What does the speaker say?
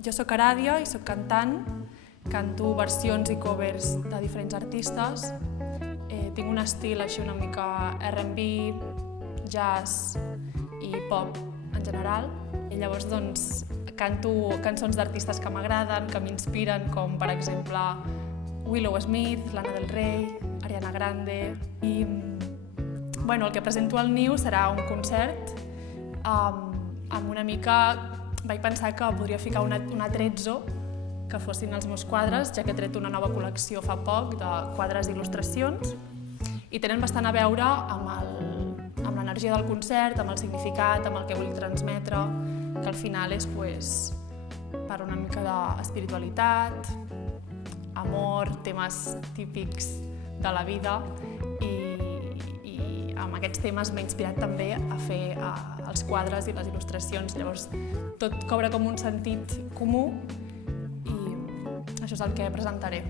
Jo sóc Aràdia i sóc cantant, canto versions i covers de diferents artistes. Tinc un estil així una mica R&B, jazz i pop en general. I llavors doncs, canto cançons d'artistes que m'agraden, que m'inspiren, com per exemple Willow Smith, Lana Del Rey, Ariana Grande. I el que presento al Niu serà un concert amb una mica... Vaig pensar que podria ficar un atrezzo que fossin els meus quadres, ja que he tret una nova col·lecció fa poc de quadres d'il·lustracions i tenen bastant a veure amb l'energia del concert, amb el significat, amb el que vull transmetre, que al final és per una mica d'espiritualitat, amor, temes típics de la vida i amb aquests temes m'he inspirat també a fer els quadres i les il·lustracions. Llavors tot cobra com un sentit comú i això és el que presentaré.